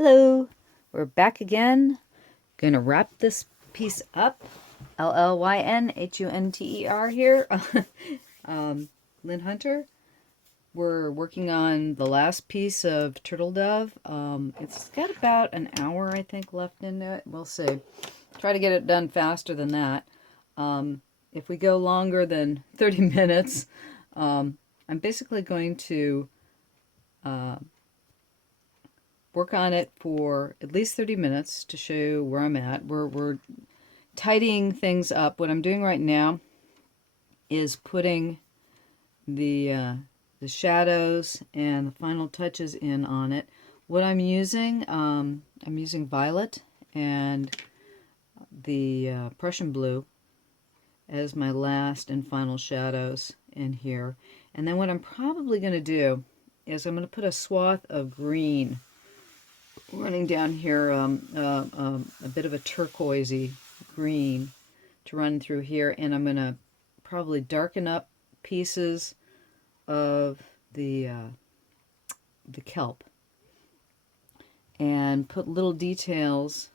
Hello, we're back again. Gonna wrap this piece up. Llynhunter here. Llyn Hunter. We're working on the last piece of Turtle Dove. It's got about an hour, I think, left in it. We'll see. Try to get it done faster than that. If we go longer than 30 minutes, I'm basically going to work on it for at least 30 minutes to show you where I'm at. We're tidying things up. What I'm doing right now is putting the shadows and the final touches in on it. What I'm using violet and the Prussian blue as my last and final shadows in here. And then what I'm probably going to do is I'm going to put a swath of green running down here, a bit of a turquoisey green to run through here, and I'm going to probably darken up pieces of the kelp and put little details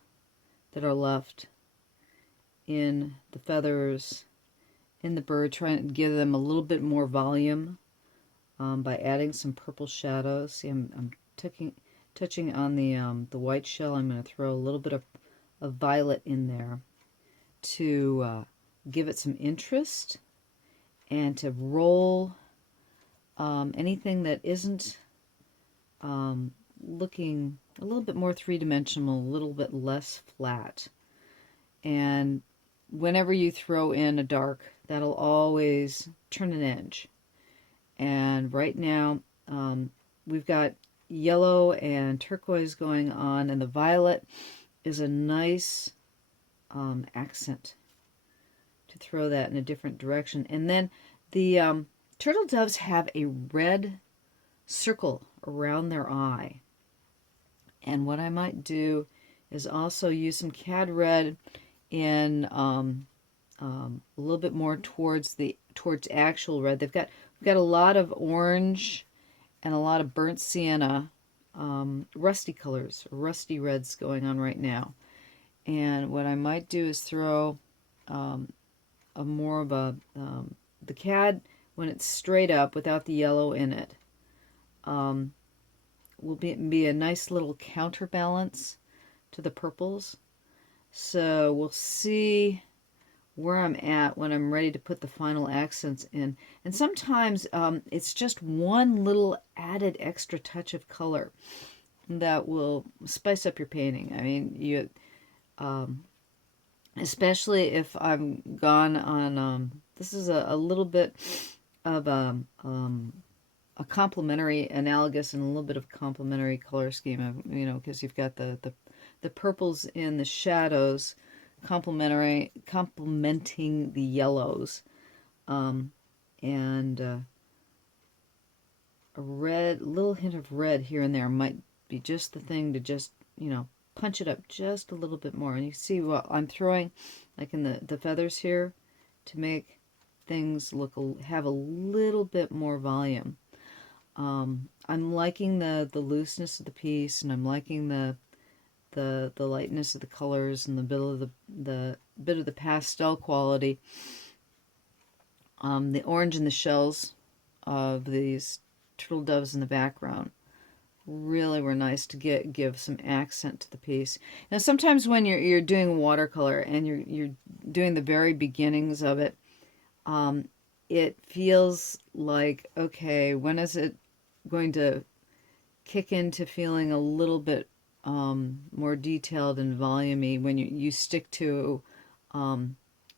that are left in the feathers, in the bird, trying to give them a little bit more volume by adding some purple shadows. See, I'm touching on the white shell. I'm going to throw a little bit of violet in there to give it some interest and to roll anything that isn't looking a little bit more three-dimensional, a little bit less flat. And whenever you throw in a dark, that'll always turn an edge. And right now we've got yellow and turquoise going on, and the violet is a nice accent to throw that in a different direction. And then the turtle doves have a red circle around their eye, and what I might do is also use some cad red in a little bit more towards actual red. We've got a lot of orange and a lot of burnt sienna, rusty colors, rusty reds going on right now. And what I might do is throw a more of a, the cad, when it's straight up without the yellow in it, will be a nice little counterbalance to the purples. So we'll see where I'm at when I'm ready to put the final accents in. And sometimes it's just one little added extra touch of color that will spice up your painting. I mean, you especially if I'm gone on this is a little bit of a complementary, analogous, and a little bit of complementary color scheme, you know, because you've got the purples in the shadows complementing the yellows, and a little hint of red here and there might be just the thing to just, you know, punch it up just a little bit more. And you see what I'm throwing, like in the feathers here, to make things have a little bit more volume. I'm liking the looseness of the piece, and I'm liking the lightness of the colors and the bit of the pastel quality. The orange in the shells of these turtle doves in the background really were nice to give some accent to the piece. Now, sometimes when you're doing watercolor and you're doing the very beginnings of it, it feels like, okay, when is it going to kick into feeling a little bit more detailed and volumey when you stick to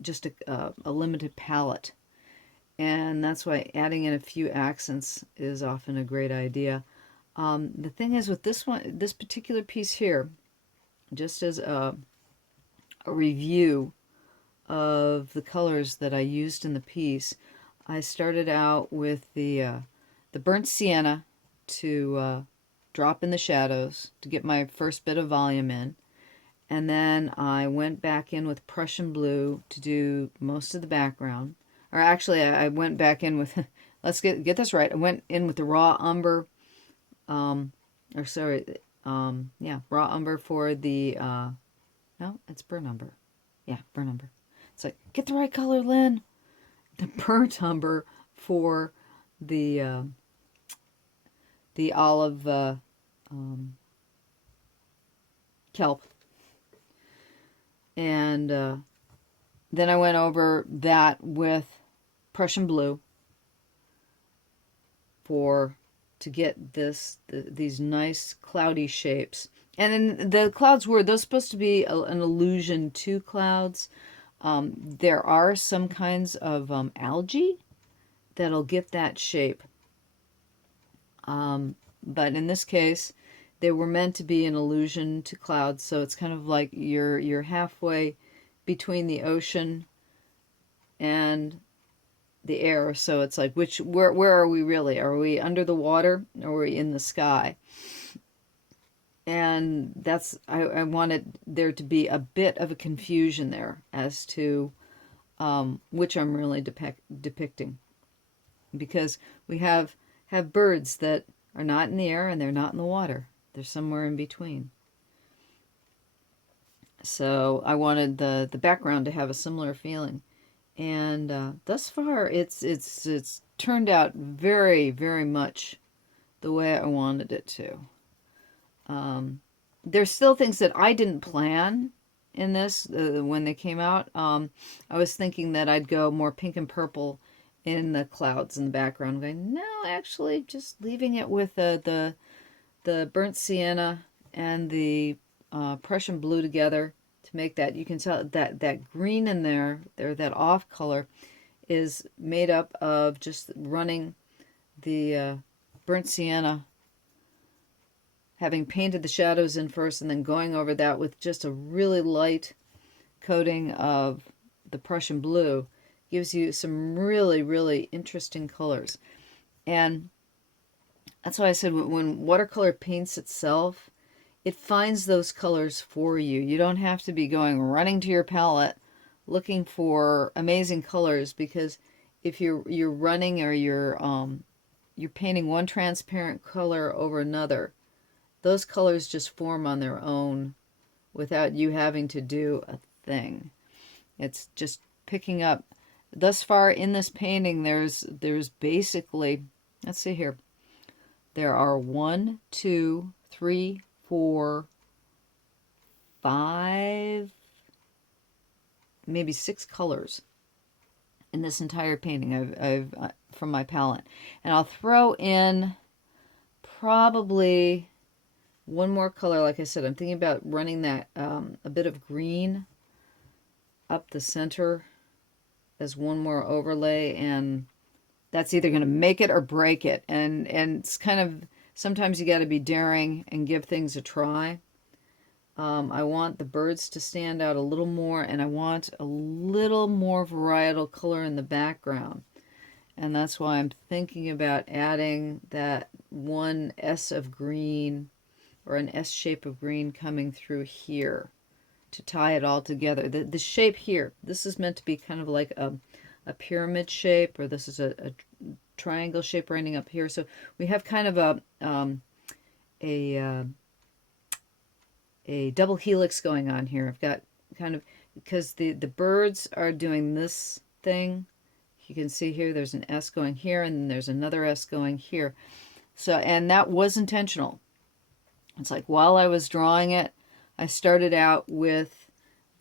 just a limited palette. And that's why adding in a few accents is often a great idea. The thing is with this particular piece here, just as a review of the colors that I used in the piece, I started out with the burnt sienna to drop in the shadows to get my first bit of volume in, and then I went back in with Prussian blue to do most of the background. Or actually, I went back in with let's get this right. I went in with the raw umber, yeah, raw umber for the, no, it's burnt umber. Yeah, burnt umber. It's like, get the right color, Llyn. The burnt umber for the olive kelp. And then I went over that with Prussian blue to get these nice cloudy shapes. And then the clouds were those supposed to be an allusion to clouds. There are some kinds of algae that'll get that shape. But in this case, they were meant to be an allusion to clouds, so it's kind of like you're halfway between the ocean and the air. So it's like, where are we really? Are we under the water or are we in the sky? And that's, I wanted there to be a bit of a confusion there as to which I'm really depicting, because we have birds that are not in the air and they're not in the water. They're somewhere in between. So I wanted the background to have a similar feeling. And thus far, it's turned out very, very much the way I wanted it to. There's still things that I didn't plan in this when they came out. I was thinking that I'd go more pink and purple in the clouds in the background. Going, no, actually, just leaving it with the burnt sienna and the Prussian blue together to make that. You can tell that green in there, that off color, is made up of just running the burnt sienna, having painted the shadows in first, and then going over that with just a really light coating of the Prussian blue, gives you some really, really interesting colors. And that's why I said when watercolor paints itself, it finds those colors for you. You don't have to be running to your palette looking for amazing colors, because if you're running or you're painting one transparent color over another, those colors just form on their own without you having to do a thing. It's just picking up. Thus far in this painting, there's basically, let's see here, there are 1, 2, 3, 4, 5, maybe 6 colors in this entire painting I've from my palette. And I'll throw in probably one more color. Like I said, I'm thinking about running that a bit of green up the center as one more overlay, and that's either going to make it or break it. And it's kind of, sometimes you got to be daring and give things a try. I want the birds to stand out a little more, and I want a little more varietal color in the background. And that's why I'm thinking about adding that one S of green, or an S shape of green coming through here to tie it all together. The shape here, this is meant to be kind of like a pyramid shape, or this is a triangle shape running up here. So we have kind of a double helix going on here. I've got kind of, because the birds are doing this thing. You can see here there's an S going here, and then there's another S going here. So, and that was intentional. It's like while I was drawing it, I started out with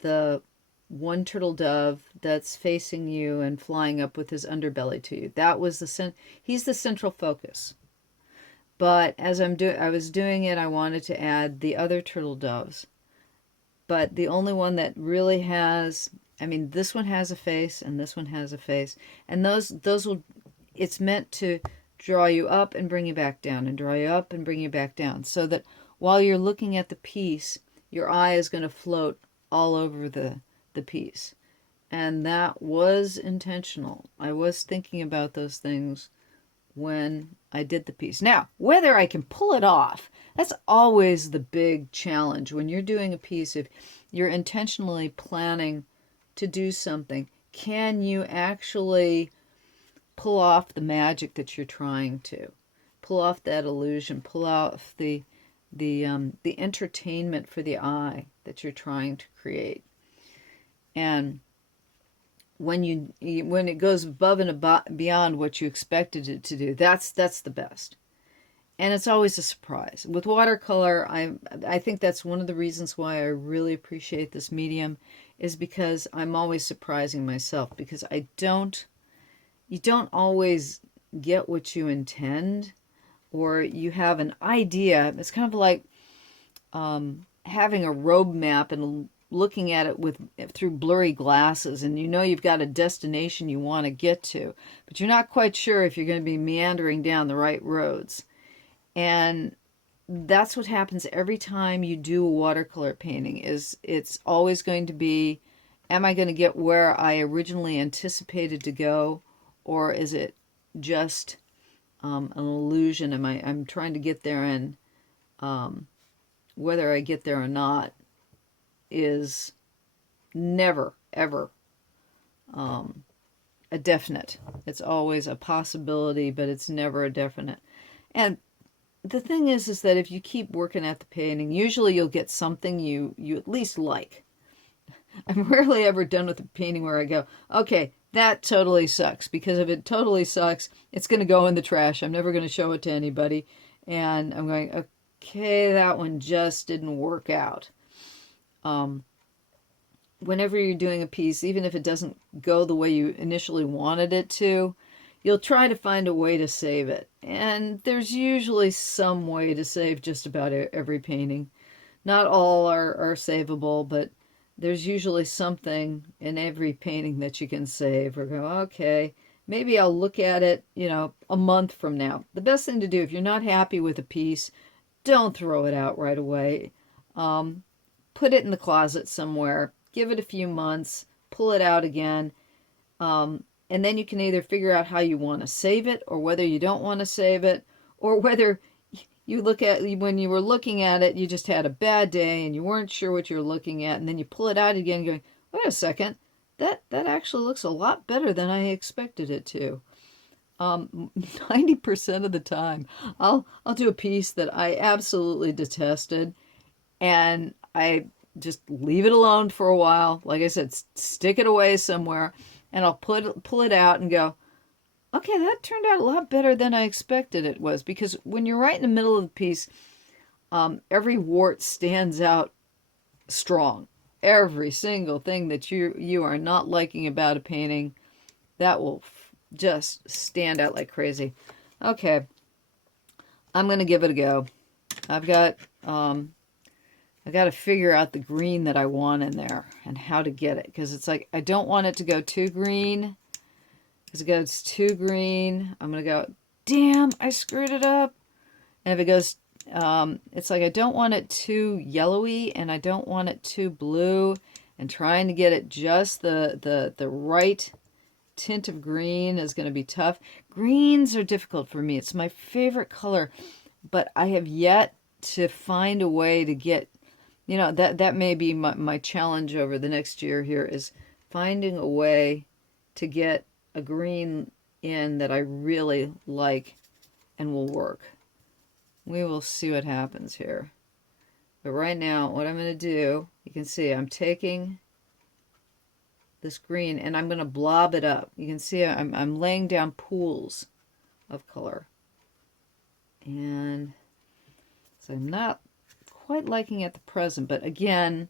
the one turtle dove that's facing you and flying up with his underbelly to you. That was he's the central focus. But as I was doing it, I wanted to add the other turtle doves. But the only one that really has, I mean, this one has a face and this one has a face. And those will, it's meant to draw you up and bring you back down, and draw you up and bring you back down, so that while you're looking at the piece, your eye is going to float all over the piece. And that was intentional. I was thinking about those things when I did the piece. Now, whether I can pull it off, that's always the big challenge when you're doing a piece. If you're intentionally planning to do something, can you actually pull off the magic that you're trying to? Pull off that illusion, pull off the the entertainment for the eye that you're trying to create. And when when it goes above and beyond what you expected it to do, that's the best. And it's always a surprise. With watercolor, I think that's one of the reasons why I really appreciate this medium, is because I'm always surprising myself, because you don't always get what you intend, or you have an idea. It's kind of like having a road map and looking at it through blurry glasses, and you know you've got a destination you want to get to, but you're not quite sure if you're going to be meandering down the right roads. And that's what happens every time you do a watercolor painting. Is it's always going to be, am I going to get where I originally anticipated to go, or is it just an illusion? I'm trying to get there, and whether I get there or not is never, ever a definite. It's always a possibility, but it's never a definite. And the thing is that if you keep working at the painting, usually you'll get something you at least like. I'm rarely ever done with a painting where I go, okay, that totally sucks, because if it totally sucks, it's going to go in the trash. I'm never going to show it to anybody. And I'm going, okay, that one just didn't work out. Whenever you're doing a piece, even if it doesn't go the way you initially wanted it to, you'll try to find a way to save it. And there's usually some way to save just about every painting. Not all are savable, but there's usually something in every painting that you can save, or go, okay, maybe I'll look at it, a month from now. The best thing to do if you're not happy with a piece, don't throw it out right away. Put it in the closet somewhere. Give it a few months. Pull it out again. And then you can either figure out how you want to save it, or whether you don't want to save it, or whether you look at, when you were looking at it, you just had a bad day and you weren't sure what you were looking at, and then you pull it out again going, wait a second, that actually looks a lot better than I expected it to. 90% of the time, I'll do a piece that I absolutely detested, and I just leave it alone for a while. Like I said, stick it away somewhere, and I'll pull it out and go, okay, that turned out a lot better than I expected it was. Because when you're right in the middle of the piece, every wart stands out strong. Every single thing that you are not liking about a painting, that will just stand out like crazy. Okay, I'm going to give it a go. I've got to figure out the green that I want in there and how to get it, because it's like I don't want it to go too green. Because it goes too green, I'm going to go, damn, I screwed it up. And if it goes, it's like I don't want it too yellowy, and I don't want it too blue, and trying to get it just the right tint of green is going to be tough. Greens are difficult for me. It's my favorite color, but I have yet to find a way to get, that may be my challenge over the next year here, is finding a way to get a green in that I really like and will work. We will see what happens here. But right now, what I'm going to do, you can see I'm taking this green and I'm going to blob it up. You can see I'm laying down pools of color. And so I'm not quite liking it at the present, but again,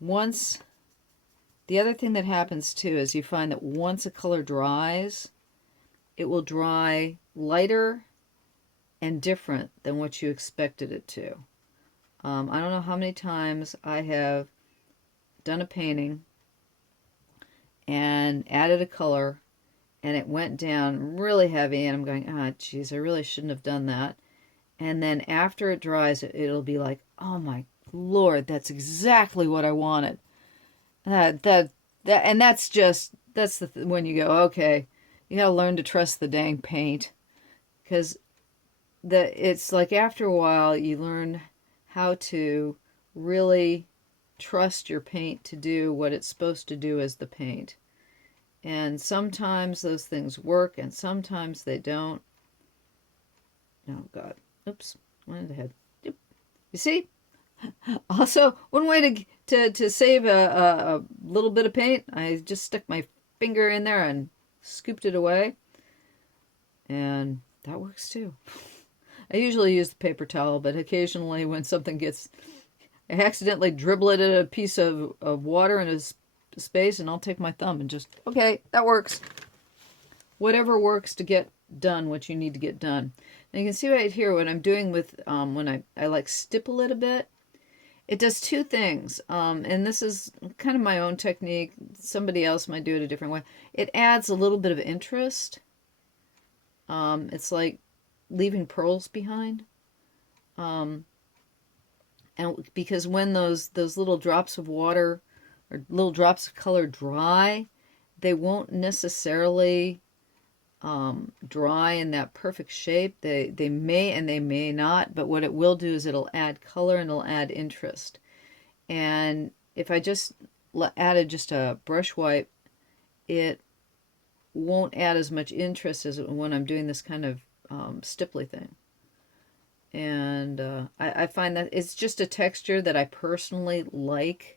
the other thing that happens too is you find that once a color dries, it will dry lighter and different than what you expected it to. I don't know how many times I have done a painting and added a color, and it went down really heavy, and I'm going, geez, I really shouldn't have done that. And then after it dries, it'll be like, oh my Lord, that's exactly what I wanted. And that's when you go, okay, you gotta learn to trust the dang paint, because it's like after a while you learn how to really trust your paint to do what it's supposed to do as the paint. And sometimes those things work, and sometimes they don't. Oh God, oops, went ahead. You see? Also, one way to save a little bit of paint, I just stuck my finger in there and scooped it away. And that works too. I usually use the paper towel, but occasionally when something gets... I accidentally dribble it in a piece of water in a space, and I'll take my thumb and just, okay, that works. Whatever works to get done what you need to get done. And you can see right here what I'm doing with, when I like stipple it a bit, it does two things, and this is kind of my own technique. Somebody else might do it a different way. It adds a little bit of interest. It's like leaving pearls behind. And because when those little drops of water or little drops of color dry, they won't necessarily dry in that perfect shape. They may and they may not, but what it will do is it'll add color and it'll add interest. And if I just added just a brush wipe, it won't add as much interest as when I'm doing this kind of stipply thing. And I find that it's just a texture that I personally like.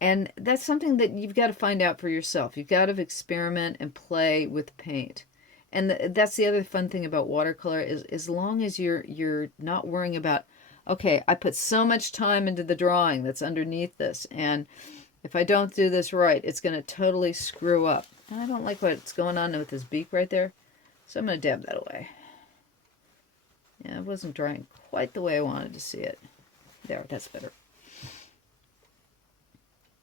And that's something that you've got to find out for yourself. You've got to experiment and play with paint. And that's the other fun thing about watercolor is as long as you're not worrying about, okay, I put so much time into the drawing that's underneath this, and if I don't do this right, it's going to totally screw up. And I don't like what's going on with his beak right there, so I'm going to dab that away. Yeah, it wasn't drying quite the way I wanted to see it. There, that's better.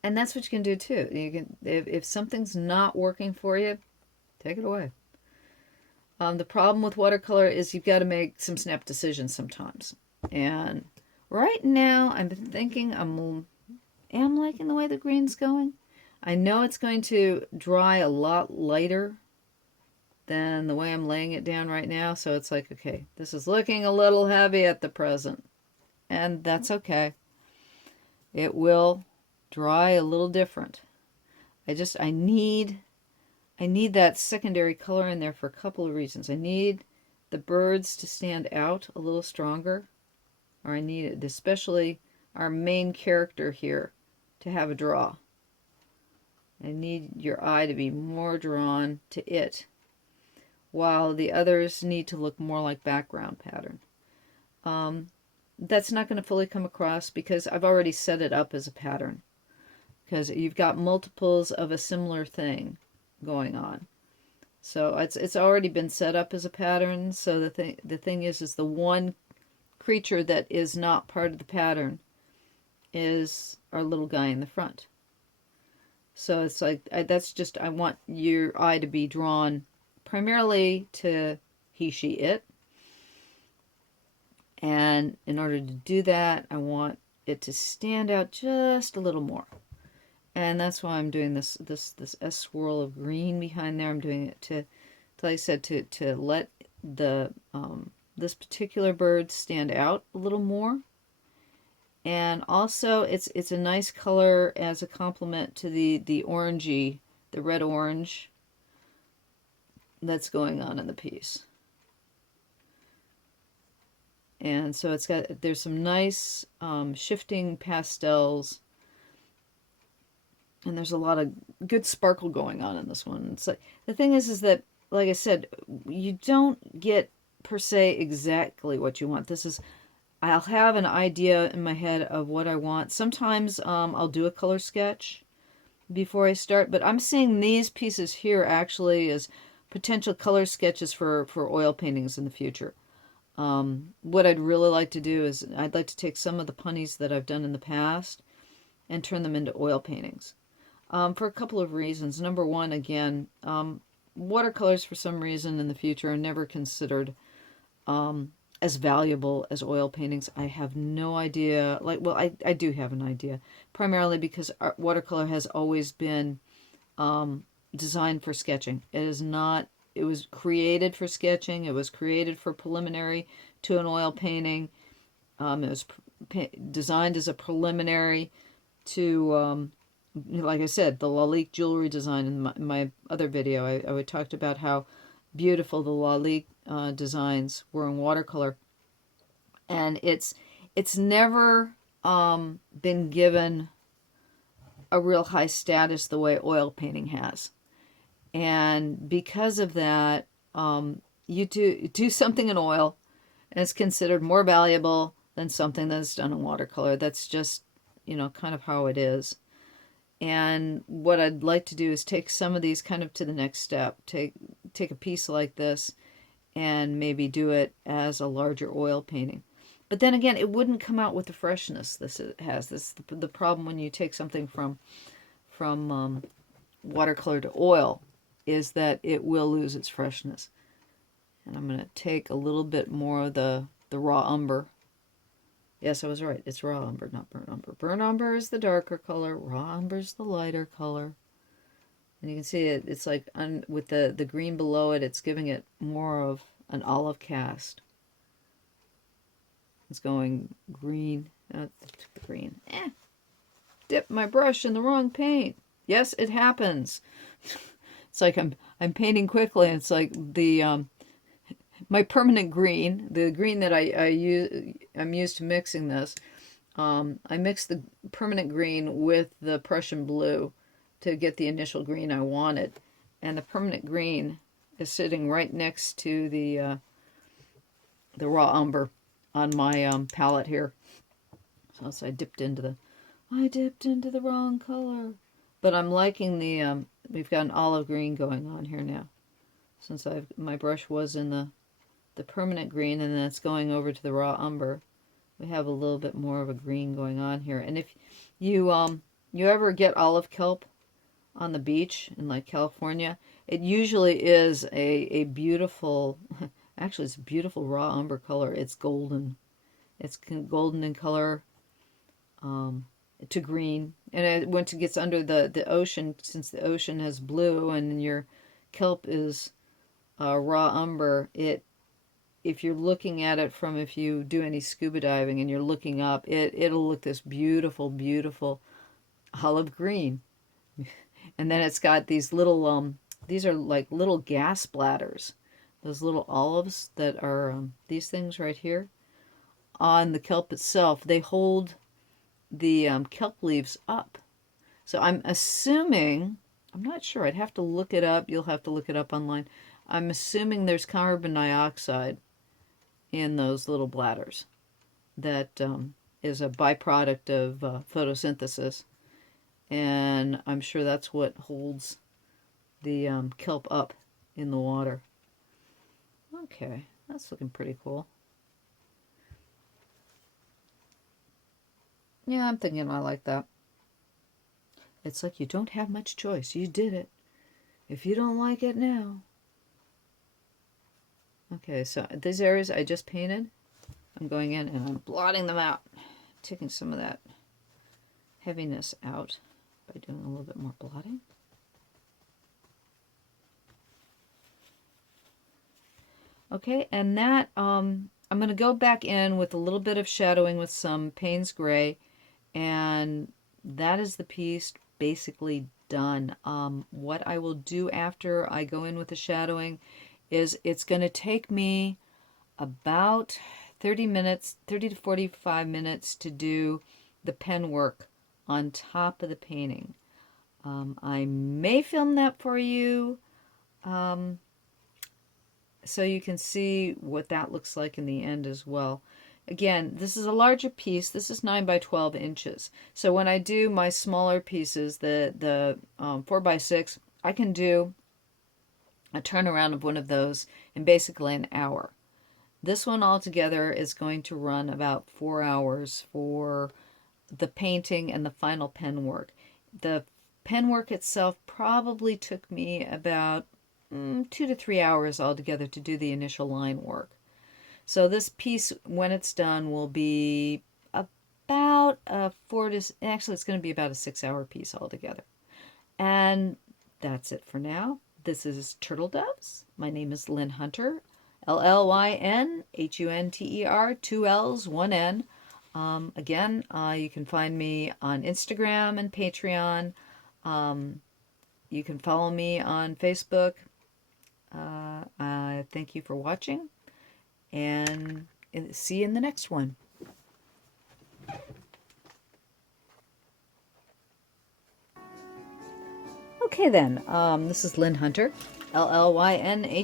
And that's what you can do too. You can, if something's not working for you, take it away. The problem with watercolor is you've got to make some snap decisions sometimes. And right now, I'm thinking am liking the way the green's going. I know it's going to dry a lot lighter than the way I'm laying it down right now. So it's like, okay, this is looking a little heavy at the present. And that's okay. It will dry a little different. I need that secondary color in there for a couple of reasons. I need the birds to stand out a little stronger, or I need it, especially our main character here, to have a draw. I need your eye to be more drawn to it, while the others need to look more like background pattern. That's not going to fully come across because I've already set it up as a pattern, because you've got multiples of a similar thing going on. So it's already been set up as a pattern. So the thing is the one creature that is not part of the pattern is our little guy in the front. So it's like that's just, I want your eye to be drawn primarily to he, she, it. And in order to do that, I want it to stand out just a little more. And that's why I'm doing this S swirl of green behind there. I'm doing it to like I said, to let the this particular bird stand out a little more. And also it's a nice color as a complement to the orangey, the red orange that's going on in the piece. And so there's some nice shifting pastels. And there's a lot of good sparkle going on in this one. It's like, the thing is that, like I said, you don't get per se exactly what you want. I'll have an idea in my head of what I want. Sometimes I'll do a color sketch before I start, but I'm seeing these pieces here actually as potential color sketches for oil paintings in the future. What I'd really like to do is I'd like to take some of the punnies that I've done in the past and turn them into oil paintings. For a couple of reasons. Number one, again, watercolors for some reason in the future are never considered as valuable as oil paintings. I have no idea. I do have an idea, primarily because watercolor has always been designed for sketching. It was created for sketching. It was created for preliminary to an oil painting. It was designed as a preliminary to... like I said, the Llyn jewelry design in my other video, I talked about how beautiful the Llyn designs were in watercolor. And it's it's never been given a real high status the way oil painting has. And because of that, you do something in oil, and it's considered more valuable than something that's done in watercolor. That's just, kind of how it is. And what I'd like to do is take some of these kind of to the next step. Take a piece like this and maybe do it as a larger oil painting. But then again, it wouldn't come out with the freshness this has. This is the problem when you take something from watercolor to oil, is that it will lose its freshness. And I'm going to take a little bit more of the raw umber. Yes, I was right. It's raw umber, not burnt umber. Burnt umber is the darker color. Raw umber is the lighter color. And you can see it's like with the green below it, it's giving it more of an olive cast. It's going green. The green. Dip my brush in the wrong paint. Yes, it happens. It's like I'm painting quickly. And it's like the my permanent green, the green that I'm used to mixing this. I mixed the permanent green with the Prussian blue to get the initial green I wanted, and the permanent green is sitting right next to the raw umber on my palette here. So I dipped into the wrong color, but I'm liking the we've got an olive green going on here now, since my brush was in the permanent green, and then it's going over to the raw umber. We have a little bit more of a green going on here. And if you ever get olive kelp on the beach in like California, it usually is a beautiful, actually it's a beautiful raw umber color. It's golden. It's golden in color to green. And once it gets under the ocean, since the ocean has blue and your kelp is raw umber, if you're looking at it from, if you do any scuba diving and you're looking up, it'll look this beautiful, beautiful olive green. And then it's got these little, these are like little gas bladders. Those little olives that are, these things right here, on the kelp itself, they hold the kelp leaves up. So I'm assuming, I'm not sure, I'd have to look it up. You'll have to look it up online. I'm assuming there's carbon dioxide in those little bladders that is a byproduct of photosynthesis, and I'm sure that's what holds the kelp up in the water. Okay, that's looking pretty cool. Yeah, I'm thinking I like that. It's like you don't have much choice. You did it. If you don't like it now. Okay, so these areas I just painted, I'm going in and I'm blotting them out, taking some of that heaviness out by doing a little bit more blotting. Okay, and that, I'm going to go back in with a little bit of shadowing with some Payne's Gray, and that is the piece basically done. What I will do after I go in with the shadowing is it's going to take me about 30 to 45 minutes to do the pen work on top of the painting. I may film that for you so you can see what that looks like in the end as well. Again, this is a larger piece. This is 9 by 12 inches. So when I do my smaller pieces, the 4 by 6, I can do a turnaround of one of those in basically an hour. This one altogether is going to run about 4 hours for the painting and the final pen work. The pen work itself probably took me about 2 to 3 hours altogether to do the initial line work. So this piece, when it's done, will be about actually it's going to be about a 6-hour piece altogether. And that's it for now. This is Turtle Doves. My name is Llyn Hunter, LLYNHUNTER, 2 L's, 1 N. Again, you can find me on Instagram and Patreon. You can follow me on Facebook. Thank you for watching, and see you in the next one. Okay then, this is Llyn Hunter, Llynhunter.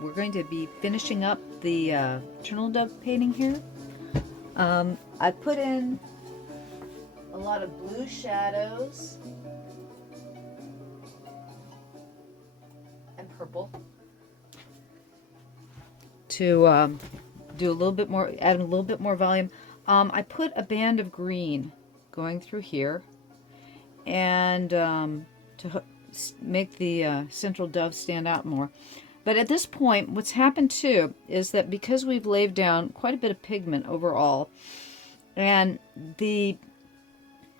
We're going to be finishing up the turtle dove painting here. I put in a lot of blue shadows and purple to do a little bit more, add a little bit more volume. I put a band of green going through here, and to make the central dove stand out more. But at this point, what's happened too is that because we've laid down quite a bit of pigment overall, and the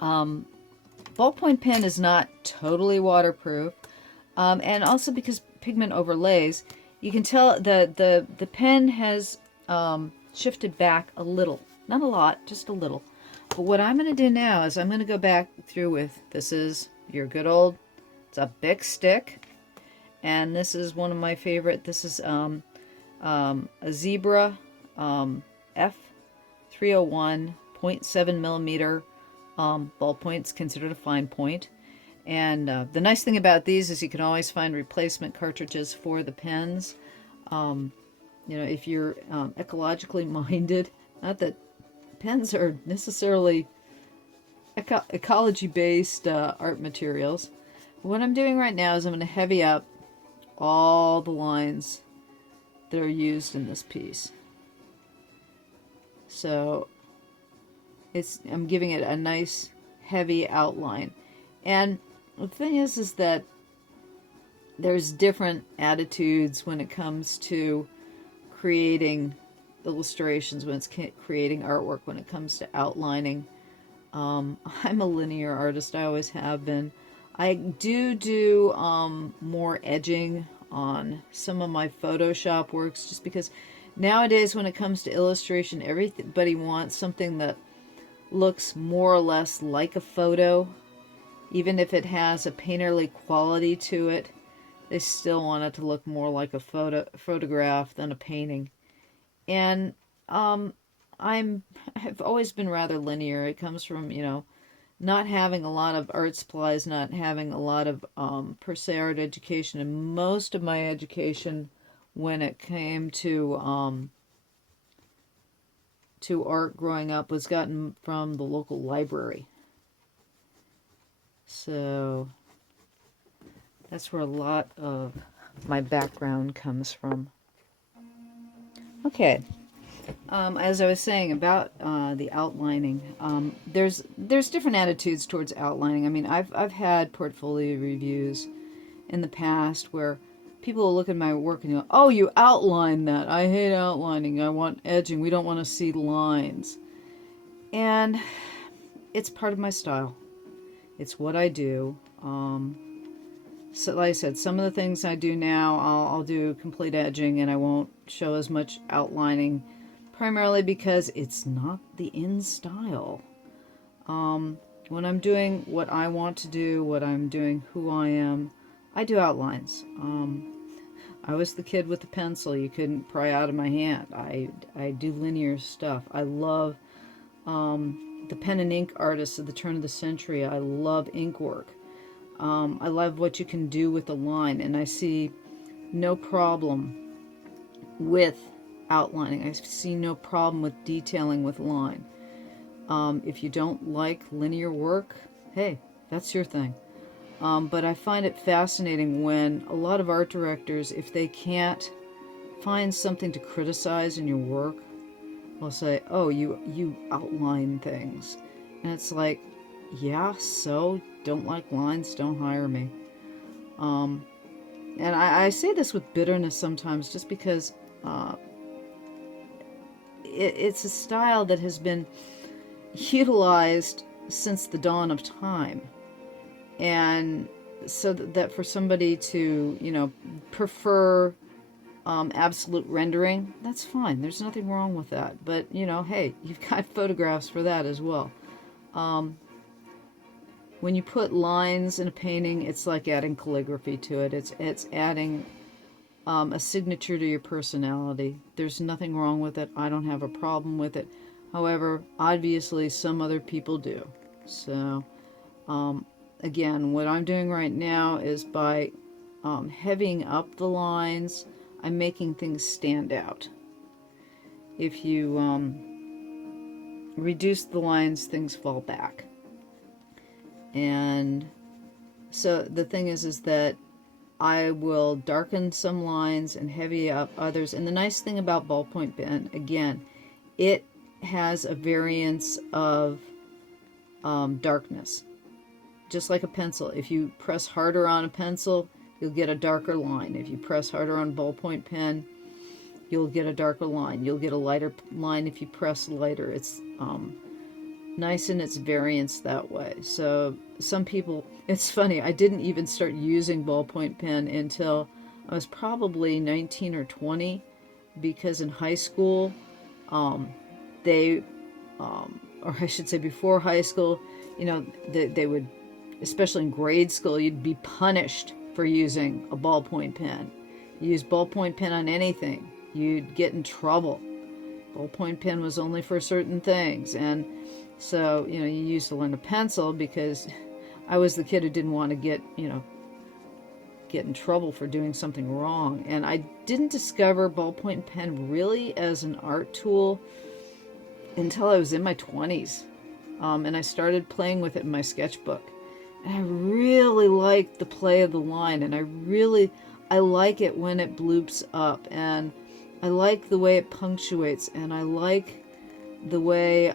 ballpoint pen is not totally waterproof, and also because pigment overlays, you can tell the pen has shifted back a little. Not a lot, just a little. But what I'm going to do now is I'm going to go back through with, this is your good old, it's a big stick. And this is one of my favorite. This is a Zebra F301 0.7 millimeter ballpoint's considered a fine point. And the nice thing about these is you can always find replacement cartridges for the pens. You know, if you're ecologically minded, not that pens are necessarily ecology-based art materials. What I'm doing right now is I'm going to heavy up all the lines that are used in this piece. So I'm giving it a nice heavy outline. And the thing is that there's different attitudes when it comes to creating illustrations, when it's creating artwork, when it comes to outlining. I'm a linear artist. I always have been. I do more edging on some of my Photoshop works, just because nowadays when it comes to illustration, everybody wants something that looks more or less like a photo. Even if it has a painterly quality to it, they still want it to look more like a photograph than a painting. And I've always been rather linear. It comes from, you know, not having a lot of art supplies, not having a lot of per se art education, and most of my education when it came to art growing up was gotten from the local library. So that's where a lot of my background comes from. Okay. As I was saying about the outlining, there's different attitudes towards outlining. I mean, I've had portfolio reviews in the past where people will look at my work and go, "Oh, you outline that. I hate outlining. I want edging. We don't want to see lines." And it's part of my style. It's what I do. So like I said, some of the things I do now, I'll do complete edging and I won't show as much outlining, primarily because it's not the in style. When I'm doing what I want to do, what I'm doing, who I am, I do outlines. I was the kid with the pencil you couldn't pry out of my hand. I do linear stuff. I love the pen and ink artists of the turn of the century. I love ink work. I love what you can do with a line, and I see no problem with outlining. I see no problem with detailing with line. If you don't like linear work, hey, that's your thing. But I find it fascinating when a lot of art directors, if they can't find something to criticize in your work, will say, "Oh, you outline things." And it's like, yeah, so don't like lines, don't hire me. And I say this with bitterness sometimes, just because it's a style that has been utilized since the dawn of time. And so that for somebody to, you know, prefer absolute rendering, that's fine. There's nothing wrong with that. But, you know, hey, you've got photographs for that as well. When you put lines in a painting, it's like adding calligraphy to it. It's adding a signature to your personality. There's nothing wrong with it. I don't have a problem with it. However, obviously some other people do. So again, what I'm doing right now is by heavying up the lines, I'm making things stand out. If you reduce the lines, things fall back. And so the thing is that I will darken some lines and heavy up others. And the nice thing about ballpoint pen, again, it has a variance of darkness. Just like a pencil. If you press harder on a pencil, you'll get a darker line. If you press harder on a ballpoint pen, you'll get a darker line. You'll get a lighter line if you press lighter. It's nice in its variance that way. So some people, it's funny, I didn't even start using ballpoint pen until I was probably 19 or 20, because in high school, they, or I should say before high school, you know, they would, especially in grade school, you'd be punished for using a ballpoint pen. You use ballpoint pen on anything, you'd get in trouble. Ballpoint pen was only for certain things. And so, you know, you used to learn a pencil, because I was the kid who didn't want to get in trouble for doing something wrong. And I didn't discover ballpoint pen really as an art tool until I was in my 20s. And I started playing with it in my sketchbook. And I really like the play of the line, and I like it when it bloops up, and I like the way it punctuates, and I like the way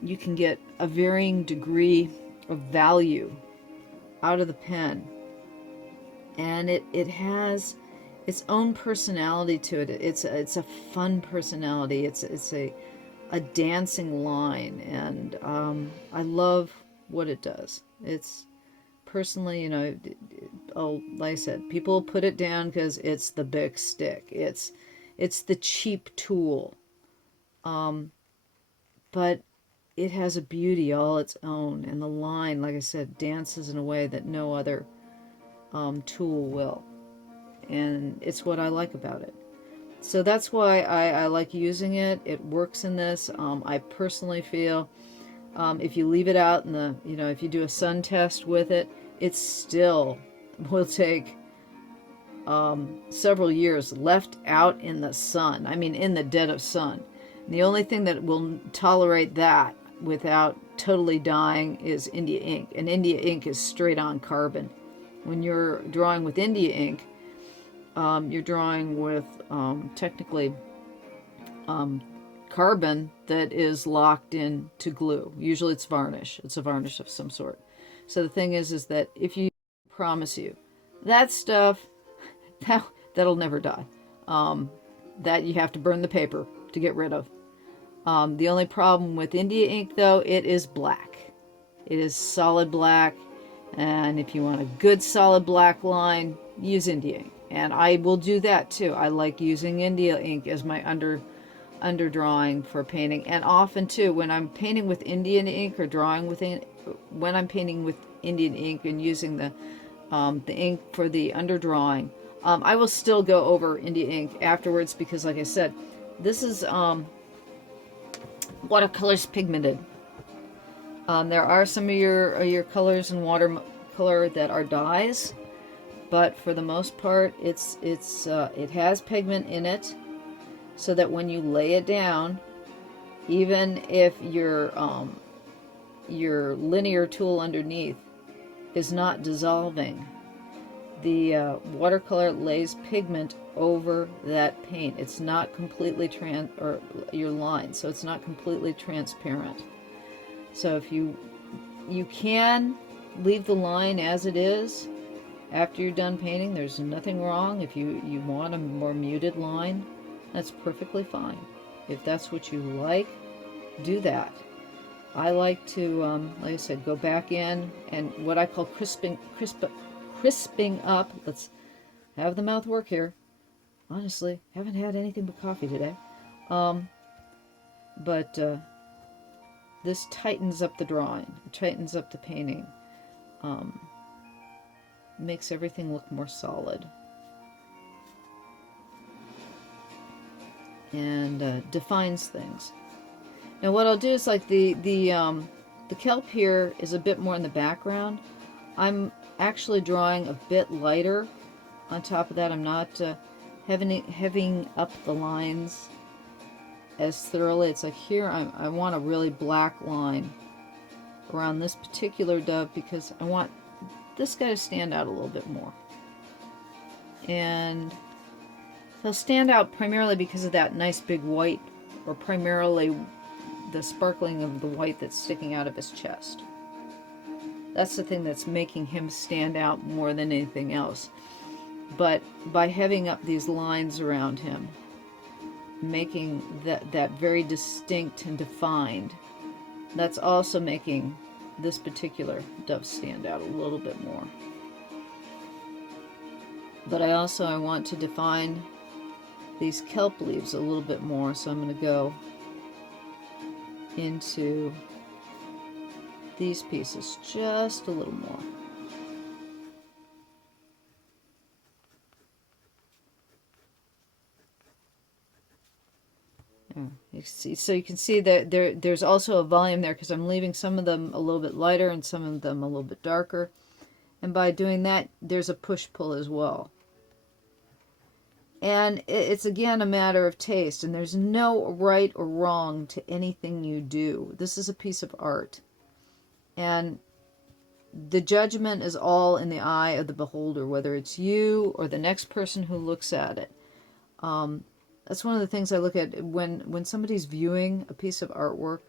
you can get a varying degree of value out of the pen. And it has its own personality to it. It's a fun personality. It's a dancing line, and I love what it does. It's personally, you know, like I said, people put it down because it's the big stick. It's the cheap tool. But it has a beauty all its own, and the line, like I said, dances in a way that no other tool will. And it's what I like about it. So that's why I like using it. It works in this. I personally feel if you leave it out in the, you know, if you do a sun test with it, it still will take several years left out in the sun. I mean, in the dead of sun. And the only thing that will tolerate that without totally dying is India ink. And India ink is straight on carbon. When you're drawing with India ink, you're drawing with technically carbon that is locked in to glue. Usually it's varnish. It's a varnish of some sort. So the thing is that if you, promise you, that stuff, that'll never die. That you have to burn the paper to get rid of. The only problem with India ink, though, it is black. It is solid black. And if you want a good solid black line, use India ink. And I will do that too. I like using India ink as my underdrawing for painting. And often too, when I'm painting with Indian ink or drawing with when I'm painting with Indian ink and using the ink for the underdrawing, I will still go over India ink afterwards, because like I said, this is watercolors pigmented. There are some of your colors in watercolor that are dyes, but for the most part, it has pigment in it, so that when you lay it down, even if your linear tool underneath is not dissolving, the watercolor lays pigment over that paint. It's not completely or your line, so it's not completely transparent. So if you can leave the line as it is after you're done painting, there's nothing wrong. If you want a more muted line, that's perfectly fine. If that's what you like, do that. I like to, like I said, go back in and what I call crisping up. Let's have the mouth work here. Honestly, haven't had anything but coffee today. But this tightens up the drawing, tightens up the painting, makes everything look more solid, and defines things. Now what I'll do is, like the kelp here is a bit more in the background. I'm actually drawing a bit lighter on top of that. I'm not heavying up the lines as thoroughly. It's like here I want a really black line around this particular dove because I want this guy to stand out a little bit more. And he'll stand out primarily because of that nice big white, or primarily the sparkling of the white that's sticking out of his chest. That's the thing that's making him stand out more than anything else. But by heavying up these lines around him, making that very distinct and defined, that's also making this particular dove stand out a little bit more. But I want to define these kelp leaves a little bit more, so I'm going to go into these pieces just a little more. So you can see that there's also a volume there because I'm leaving some of them a little bit lighter and some of them a little bit darker. And by doing that, there's a push-pull as well. And it's again a matter of taste, and there's no right or wrong to anything you do. This is a piece of art. And the judgment is all in the eye of the beholder, whether it's you or the next person who looks at it. That's one of the things I look at when somebody's viewing a piece of artwork.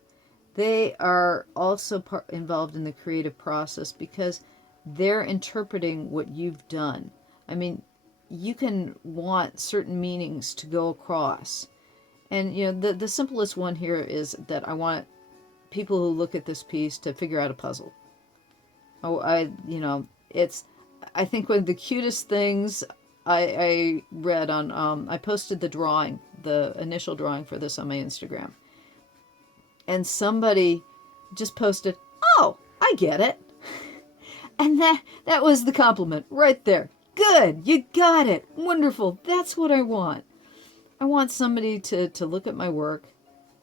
They are also involved in the creative process because they're interpreting what you've done. I mean, you can want certain meanings to go across. And, you know, the simplest one here is that I want people who look at this piece to figure out a puzzle. I think one of the cutest things I read on, I posted the initial drawing for this on my Instagram. And somebody just posted, "Oh, I get it." And that was the compliment right there. Good, you got it. Wonderful. That's what I want. I want somebody to look at my work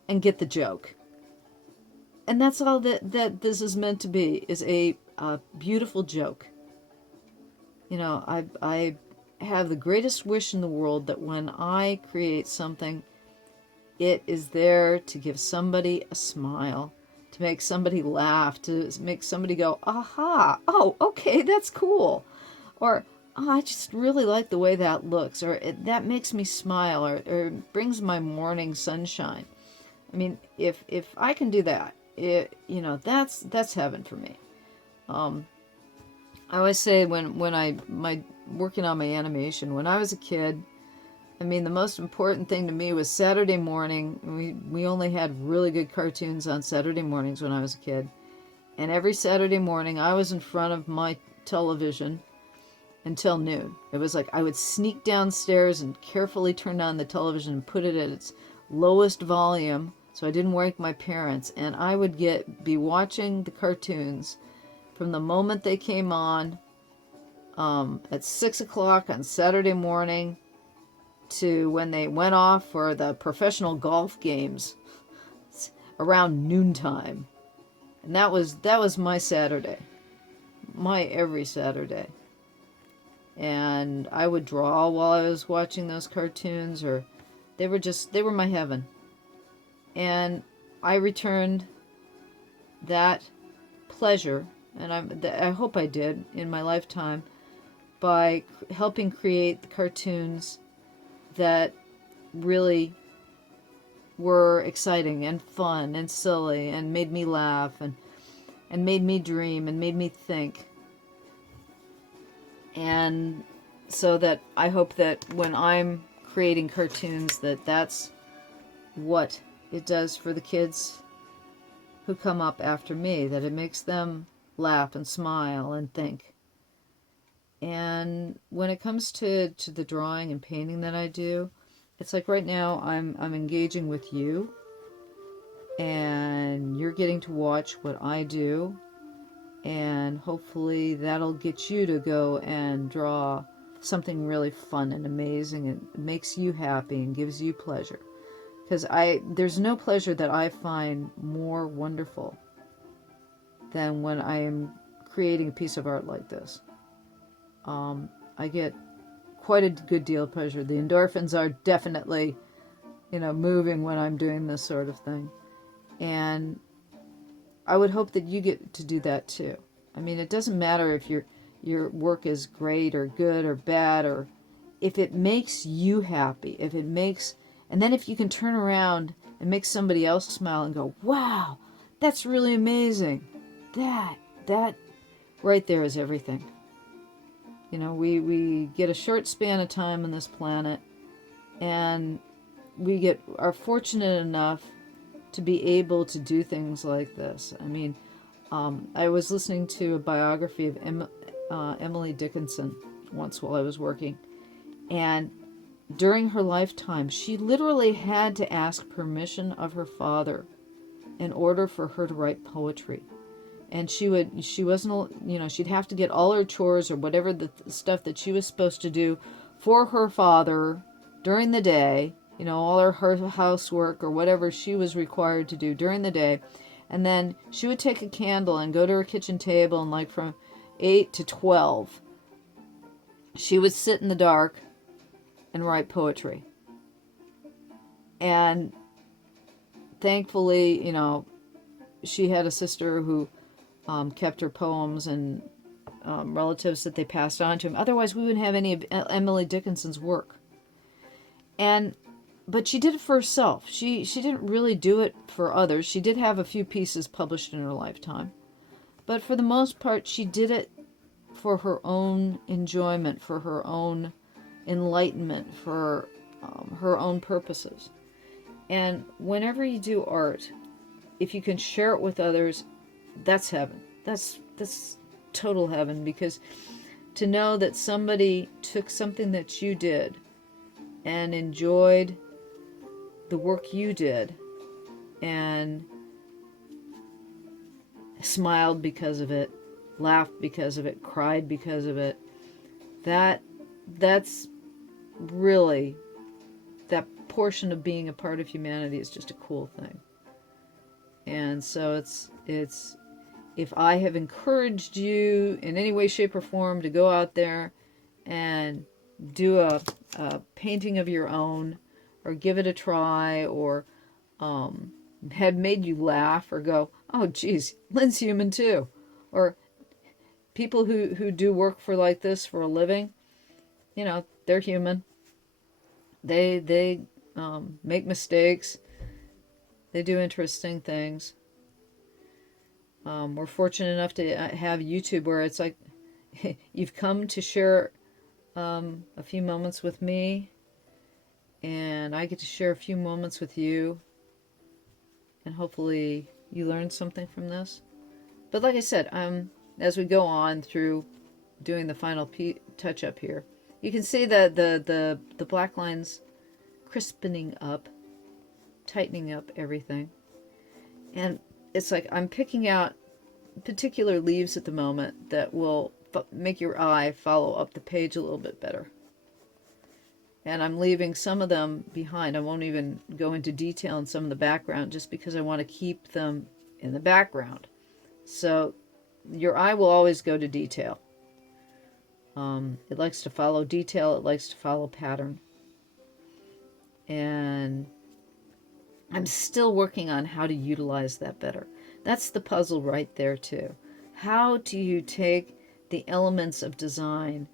and get the joke. And that's all that this is meant to be, is a beautiful joke. You know, I have the greatest wish in the world that when I create something, it is there to give somebody a smile, to make somebody laugh, to make somebody go, aha, oh, okay, that's cool. Or, oh, I just really like the way that looks, or that makes me smile, or brings my morning sunshine. I mean, if I can do that, that's heaven for me. I always say when my working on my animation, when I was a kid, I mean, the most important thing to me was Saturday morning. We only had really good cartoons on Saturday mornings when I was a kid. And every Saturday morning, I was in front of my television until noon. It was like I would sneak downstairs and carefully turn on the television and put it at its lowest volume so I didn't wake my parents. And I would be watching the cartoons from the moment they came on at 6 o'clock on Saturday morning to when they went off for the professional golf games around noontime. And that was my Saturday, my every Saturday. And I would draw while I was watching those cartoons, or they were my heaven. And I returned that pleasure, and I hope I did in my lifetime, by helping create the cartoons that really were exciting and fun and silly and made me laugh and made me dream and made me think. And so that I hope that when I'm creating cartoons, that's what it does for the kids who come up after me, that it makes them laugh and smile and think. And when it comes to the drawing and painting that I do, it's like right now I'm engaging with you, and you're getting to watch what I do, and hopefully that'll get you to go and draw something really fun and amazing and makes you happy and gives you pleasure. Because there's no pleasure that I find more wonderful than when I am creating a piece of art like this. I get quite a good deal of pleasure. The endorphins are definitely, moving when I'm doing this sort of thing. And I would hope that you get to do that too. I mean, it doesn't matter if your work is great or good or bad, or if it makes you happy, and then if you can turn around and make somebody else smile and go, wow, that's really amazing. That right there is everything. We get a short span of time on this planet, and we are fortunate enough to be able to do things like this. I mean, I was listening to a biography of Emily Dickinson once while I was working, and during her lifetime, she literally had to ask permission of her father in order for her to write poetry. And she'd have to get all her chores or whatever the stuff that she was supposed to do for her father during the day, all her housework or whatever she was required to do during the day. And then she would take a candle and go to her kitchen table, and like from 8 to 12, she would sit in the dark and write poetry. And thankfully, she had a sister who kept her poems and relatives that they passed on to him. Otherwise, we wouldn't have any of Emily Dickinson's work. But she did it for herself. She didn't really do it for others. She did have a few pieces published in her lifetime. But for the most part, she did it for her own enjoyment, for her own enlightenment, for her own purposes. And whenever you do art, if you can share it with others, that's heaven. That's total heaven, because to know that somebody took something that you did and enjoyed the work you did and smiled because of it, laughed because of it, cried because of it, that's really, that portion of being a part of humanity is just a cool thing. And so it's if I have encouraged you in any way, shape, or form to go out there and do a painting of your own, or give it a try, or had made you laugh or go, oh geez, Lynn's human too, or people who do work for like this for a living, they're human. They make mistakes. They do interesting things. We're fortunate enough to have YouTube, where it's like you've come to share a few moments with me, and I get to share a few moments with you, and hopefully you learn something from this. But like I said, as we go on through doing the final touch-up here, you can see that the black lines crispening up, tightening up everything. And it's like I'm picking out particular leaves at the moment that will make your eye follow up the page a little bit better. And I'm leaving some of them behind. I won't even go into detail in some of the background, just because I want to keep them in the background. So your eye will always go to detail. It likes to follow detail. It likes to follow pattern. And I'm still working on how to utilize that better. That's the puzzle right there too. How do you take the elements of design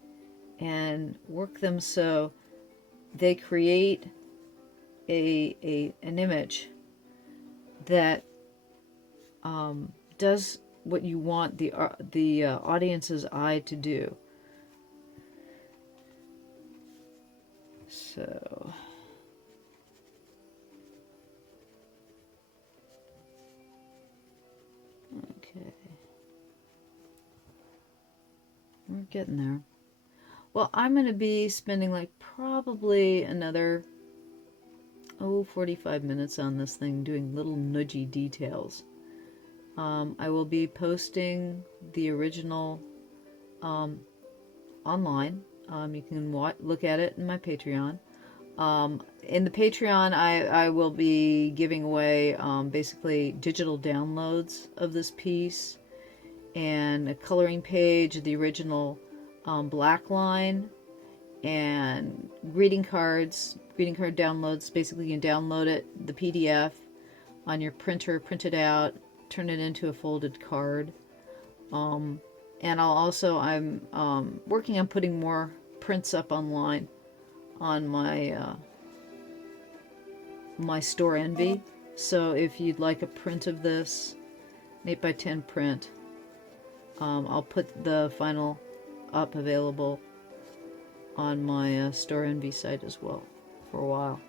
and work them so they create an image that does what you want the audience's eye to do? So okay, we're getting there. Well, I'm going to be spending like probably another 45 minutes on this thing, doing little nudgy details. I will be posting the original online. You can look at it in my Patreon. In the Patreon, I will be giving away basically digital downloads of this piece, and a coloring page, the original black line, and greeting card downloads. Basically, you can download it, the PDF, on your printer, print it out, turn it into a folded card. And I'm working on putting more prints up online on my my Store Envy. So if you'd like a print of this, an 8x10 print, I'll put the final up available on my Store Envy site as well for a while.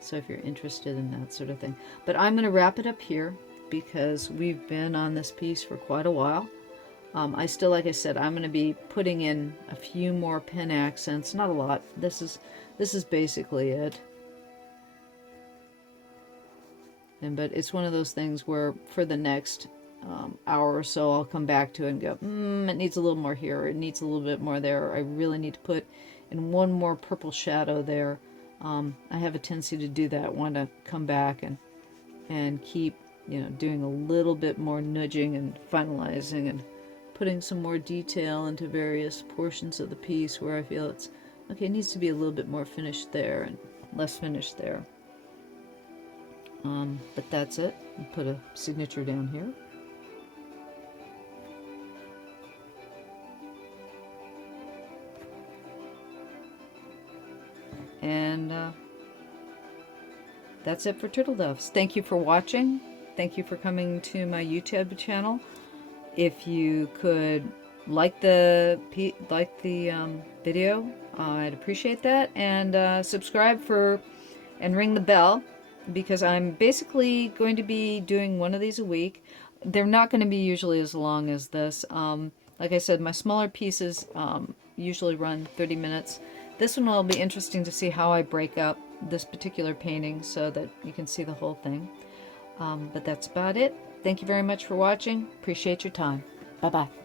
So if you're interested in that sort of thing. But I'm going to wrap it up here because we've been on this piece for quite a while. Like I said, I'm going to be putting in a few more pen accents, not a lot. This is basically it. But it's one of those things where for the next hour or so, I'll come back to it and go, it needs a little more here, or it needs a little bit more there, or I really need to put in one more purple shadow there. I have a tendency to do that. I want to come back and keep, doing a little bit more nudging and finalizing and putting some more detail into various portions of the piece where I feel it's, okay, it needs to be a little bit more finished there and less finished there. But that's it. I'll put a signature down here. And that's it for Turtle Doves. Thank you for watching. Thank you for coming to my YouTube channel. If you could like the video, I'd appreciate that. And subscribe and ring the bell, because I'm basically going to be doing one of these a week. They're not going to be usually as long as this. Like I said, my smaller pieces usually run 30 minutes. This one will be interesting to see how I break up this particular painting so that you can see the whole thing. But that's about it. Thank you very much for watching. Appreciate your time. Bye-bye.